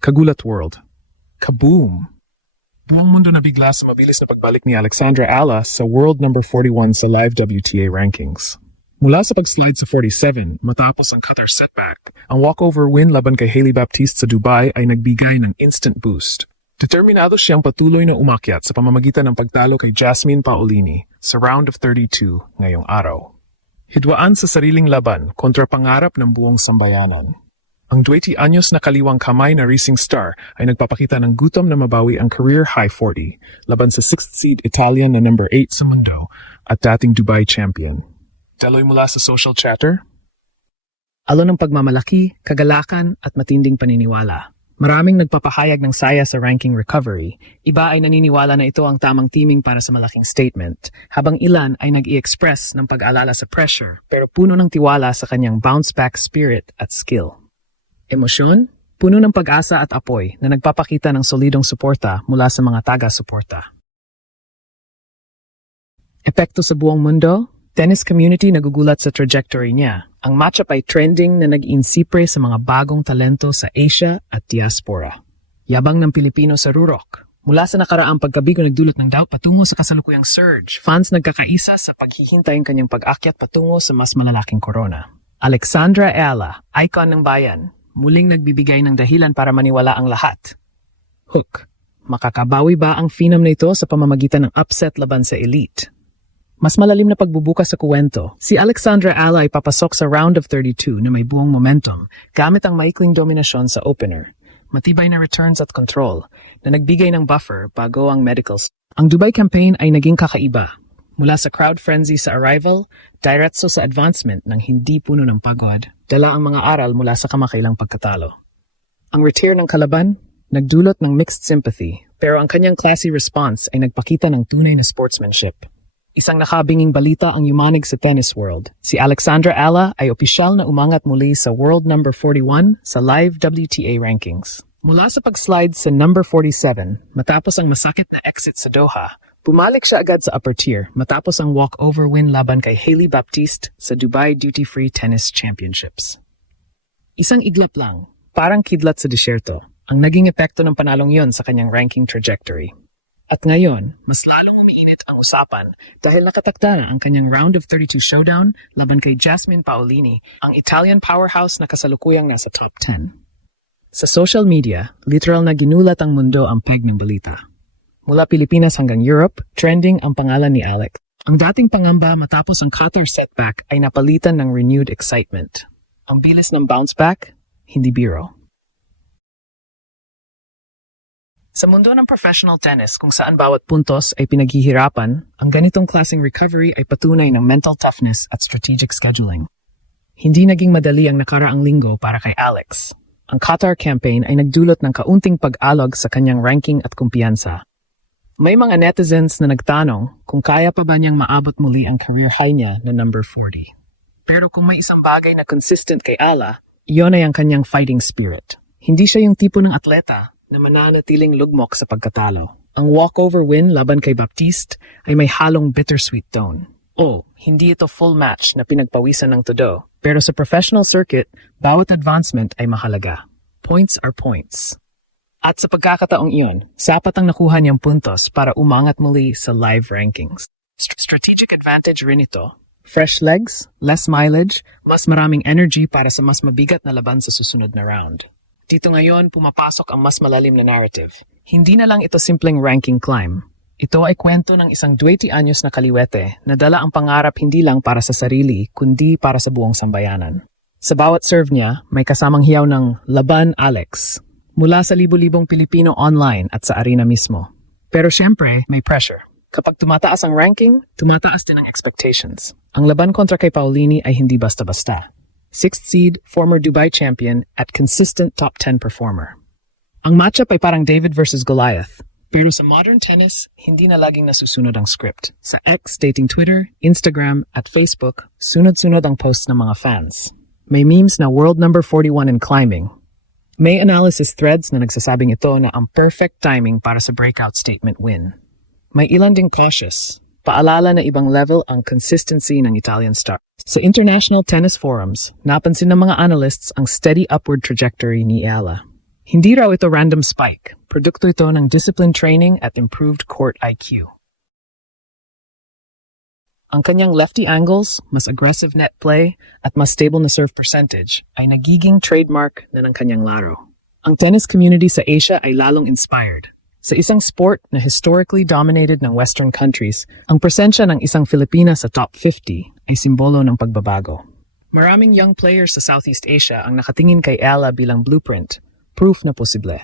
Kagulat World. Kaboom! Buong mundo nabigla sa mabilis na pagbalik ni Alexandra Ala sa world number 41 sa live WTA rankings. Mula sa pag-slide sa 47 matapos ang Qatar setback, ang walkover win laban kay Hailey Baptiste sa Dubai ay nagbigay ng instant boost. Determinado siyang patuloy na umakyat sa pamamagitan ng pagtalo kay Jasmine Paolini sa round of 32 ngayong araw. Hidwaan sa sariling laban kontra pangarap ng buong sambayanan. Ang 20 anyos na kaliwang kamay na racing star ay nagpapakita ng gutom na mabawi ang career high 40 laban sa 6th seed Italian na number 8 sa mundo at dating Dubai champion. Daloy mula sa social chatter? Alon ng pagmamalaki, kagalakan at matinding paniniwala. Maraming nagpapahayag ng saya sa ranking recovery. Iba ay naniniwala na ito ang tamang timing para sa malaking statement, habang ilan ay nag-i-express ng pag-alala sa pressure pero puno ng tiwala sa kanyang bounce-back spirit at skill. Emosyon, puno ng pag-asa at apoy na nagpapakita ng solidong suporta mula sa mga taga-suporta. Epekto sa buong mundo, tennis community nagugulat sa trajectory niya. Ang matchup ay trending na nag-insipre sa mga bagong talento sa Asia at diaspora. Yabang ng Pilipino sa Rurok. Mula sa nakaraang pagkabigo nagdulot ng doubt patungo sa kasalukuyang surge, fans nagkakaisa sa paghihintay ang kanyang pag-akyat patungo sa mas malalaking korona. Alexandra Ala, icon ng bayan, muling nagbibigay ng dahilan para maniwala ang lahat. Hook. Makakabawi ba ang phenom na ito sa pamamagitan ng upset laban sa elite? Mas malalim na pagbubukas sa kuwento, si Alexandra Ala ay papasok sa round of 32 na may buong momentum gamit ang maikling dominasyon sa opener. Matibay na returns at control na nagbigay ng buffer bago ang medicals. Ang Dubai campaign ay naging kakaiba. Mula sa crowd frenzy sa arrival, diretso sa advancement ng hindi puno ng pagod, dala ang mga aral mula sa kamakailang pagkatalo. Ang retire ng kalaban, nagdulot ng mixed sympathy, pero ang kanyang classy response ay nagpakita ng tunay na sportsmanship. Isang nakabinging balita ang yumanig sa tennis world. Si Alexandra Ala ay opisyal na umangat muli sa world number 41 sa live WTA rankings. Mula sa pag-slide sa number 47, matapos ang masakit na exit sa Doha, bumalik siya agad sa upper tier matapos ang walkover win laban kay Hailey Baptiste sa Dubai Duty Free Tennis Championships. Isang iglap lang, parang kidlat sa disyerto, ang naging epekto ng panalong yon sa kanyang ranking trajectory. At ngayon, mas lalong umiinit ang usapan dahil nakatakda na ang kanyang round of 32 showdown laban kay Jasmine Paolini, ang Italian powerhouse na kasalukuyang nasa top 10. Sa social media, literal na ginulat ang mundo ang peg ng balita. Mula Pilipinas hanggang Europe, trending ang pangalan ni Alex. Ang dating pangamba matapos ang Qatar setback ay napalitan ng renewed excitement. Ang bilis ng bounce back, hindi biro. Sa mundo ng professional tennis kung saan bawat puntos ay pinaghihirapan, ang ganitong klaseng recovery ay patunay ng mental toughness at strategic scheduling. Hindi naging madali ang nakaraang linggo para kay Alex. Ang Qatar campaign ay nagdulot ng kaunting pag-alog sa kanyang ranking at kumpiyansa. May mga netizens na nagtanong kung kaya pa ba niyang maabot muli ang career high niya na number 40. Pero kung may isang bagay na consistent kay Ala, iyon ay ang kanyang fighting spirit. Hindi siya yung tipo ng atleta na mananatiling lugmok sa pagkatalo. Ang walkover win laban kay Baptiste ay may halong bittersweet tone. Hindi ito full match na pinagpawisan ng todo. Pero sa professional circuit, bawat advancement ay mahalaga. Points are points. At sa pagkakataong iyon, sapat ang nakuha niyang puntos para umangat muli sa live rankings. Strategic advantage rin ito. Fresh legs, less mileage, mas maraming energy para sa mas mabigat na laban sa susunod na round. Dito ngayon, pumapasok ang mas malalim na narrative. Hindi na lang ito simpleng ranking climb. Ito ay kwento ng isang 20 anyos na kaliwete na dala ang pangarap hindi lang para sa sarili, kundi para sa buong sambayanan. Sa bawat serve niya, may kasamang hiyaw ng Laban Alex, mula sa libu-libong Pilipino online at sa arena mismo. Pero syempre, may pressure. Kapag tumataas ang ranking, tumataas din ang expectations. Ang laban kontra kay Paolini ay hindi basta-basta. 6th seed, former Dubai champion, at consistent top 10 performer. Ang matchup ay parang David versus Goliath. Pero sa modern tennis, hindi na laging nasusunod ang script. Sa X, dating Twitter, Instagram, at Facebook, sunod-sunod ang posts ng mga fans. May memes na world number 41 in climbing. May analysis threads na nagsasabing ito na ang perfect timing para sa breakout statement win. May ilan ding cautious. Paalala na ibang level ang consistency ng Italian star. Sa international tennis forums, napansin ng mga analysts ang steady upward trajectory ni Ala. Hindi raw ito random spike. Produkto ito ng discipline training at improved court IQ. Ang kanyang lefty angles, mas aggressive net play, at mas stable na serve percentage ay nagiging trademark na ng kanyang laro. Ang tennis community sa Asia ay lalong inspired. Sa isang sport na historically dominated ng Western countries, ang presensya ng isang Filipina sa top 50 ay simbolo ng pagbabago. Maraming young players sa Southeast Asia ang nakatingin kay Ella bilang blueprint, proof na posible.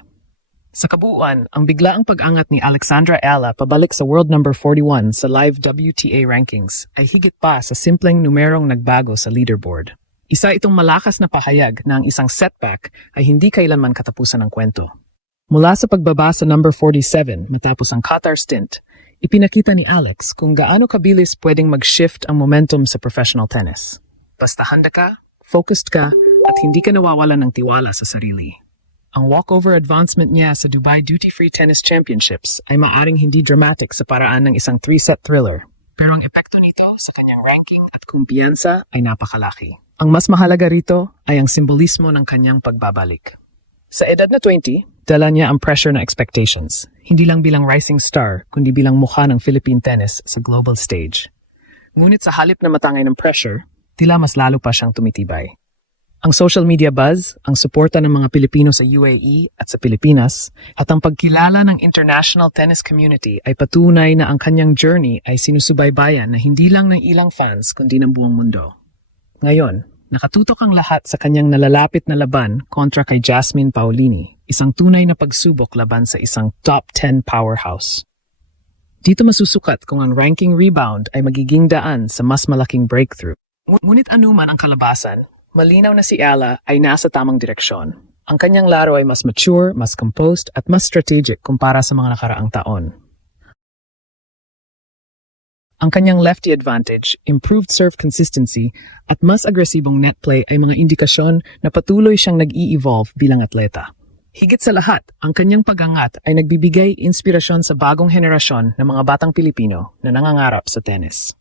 Sa kabuuan, ang biglaang pag-angat ni Alexandra Ella pabalik sa world number 41 sa live WTA rankings ay higit pa sa simpleng numerong nagbago sa leaderboard. Isa itong malakas na pahayag na ang isang setback ay hindi kailanman katapusan ng kwento. Mula sa pagbaba sa number 47 matapos ang Qatar stint, ipinakita ni Alex kung gaano kabilis pwedeng mag-shift ang momentum sa professional tennis. Basta handa ka, focused ka, at hindi ka nawawalan ng tiwala sa sarili. Ang walkover advancement niya sa Dubai Duty Free Tennis Championships ay maaring hindi dramatic sa paraan ng isang 3-set thriller. Pero ang epekto nito sa kanyang ranking at kumpiyansa ay napakalaki. Ang mas mahalaga rito ay ang simbolismo ng kanyang pagbabalik. Sa edad na 20, dala niya ang pressure na expectations, hindi lang bilang rising star, kundi bilang mukha ng Philippine tennis sa global stage. Ngunit sa halip na matangay ng pressure, tila mas lalo pa siyang tumitibay. Ang social media buzz, ang suporta ng mga Pilipino sa UAE at sa Pilipinas, at ang pagkilala ng international tennis community ay patunay na ang kanyang journey ay sinusubaybayan na hindi lang ng ilang fans kundi ng buong mundo. Ngayon, nakatutok ang lahat sa kanyang nalalapit na laban kontra kay Jasmine Paolini, isang tunay na pagsubok laban sa isang top 10 powerhouse. Dito masusukat kung ang ranking rebound ay magiging daan sa mas malaking breakthrough. Ngunit anuman ang kalabasan, malinaw na si Ella ay nasa tamang direksyon. Ang kanyang laro ay mas mature, mas composed, at mas strategic kumpara sa mga nakaraang taon. Ang kanyang lefty advantage, improved serve consistency, at mas agresibong net play ay mga indikasyon na patuloy siyang nag-i-evolve bilang atleta. Higit sa lahat, ang kanyang pag-angat ay nagbibigay inspirasyon sa bagong henerasyon ng mga batang Pilipino na nangangarap sa tennis.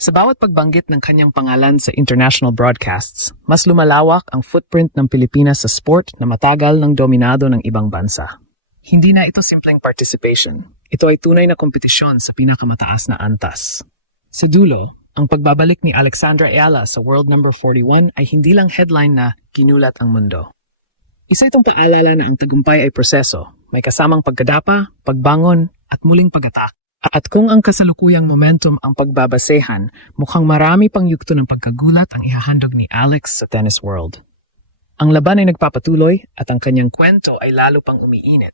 Sa bawat pagbanggit ng kanyang pangalan sa international broadcasts, mas lumalawak ang footprint ng Pilipinas sa sport na matagal ng dominado ng ibang bansa. Hindi na ito simpleng participation. Ito ay tunay na kompetisyon sa pinakamataas na antas. Sa dulo, ang pagbabalik ni Alexandra Ella sa world number 41 ay hindi lang headline na ginulat ang mundo. Isa itong paalala na ang tagumpay ay proseso, may kasamang pagkadapa, pagbangon, at muling pag-atak. At kung ang kasalukuyang momentum ang pagbabasehan, mukhang marami pang yugto ng pagkagulat ang ihahandog ni Alex sa tennis world. Ang laban ay nagpapatuloy at ang kanyang kwento ay lalo pang umiinit.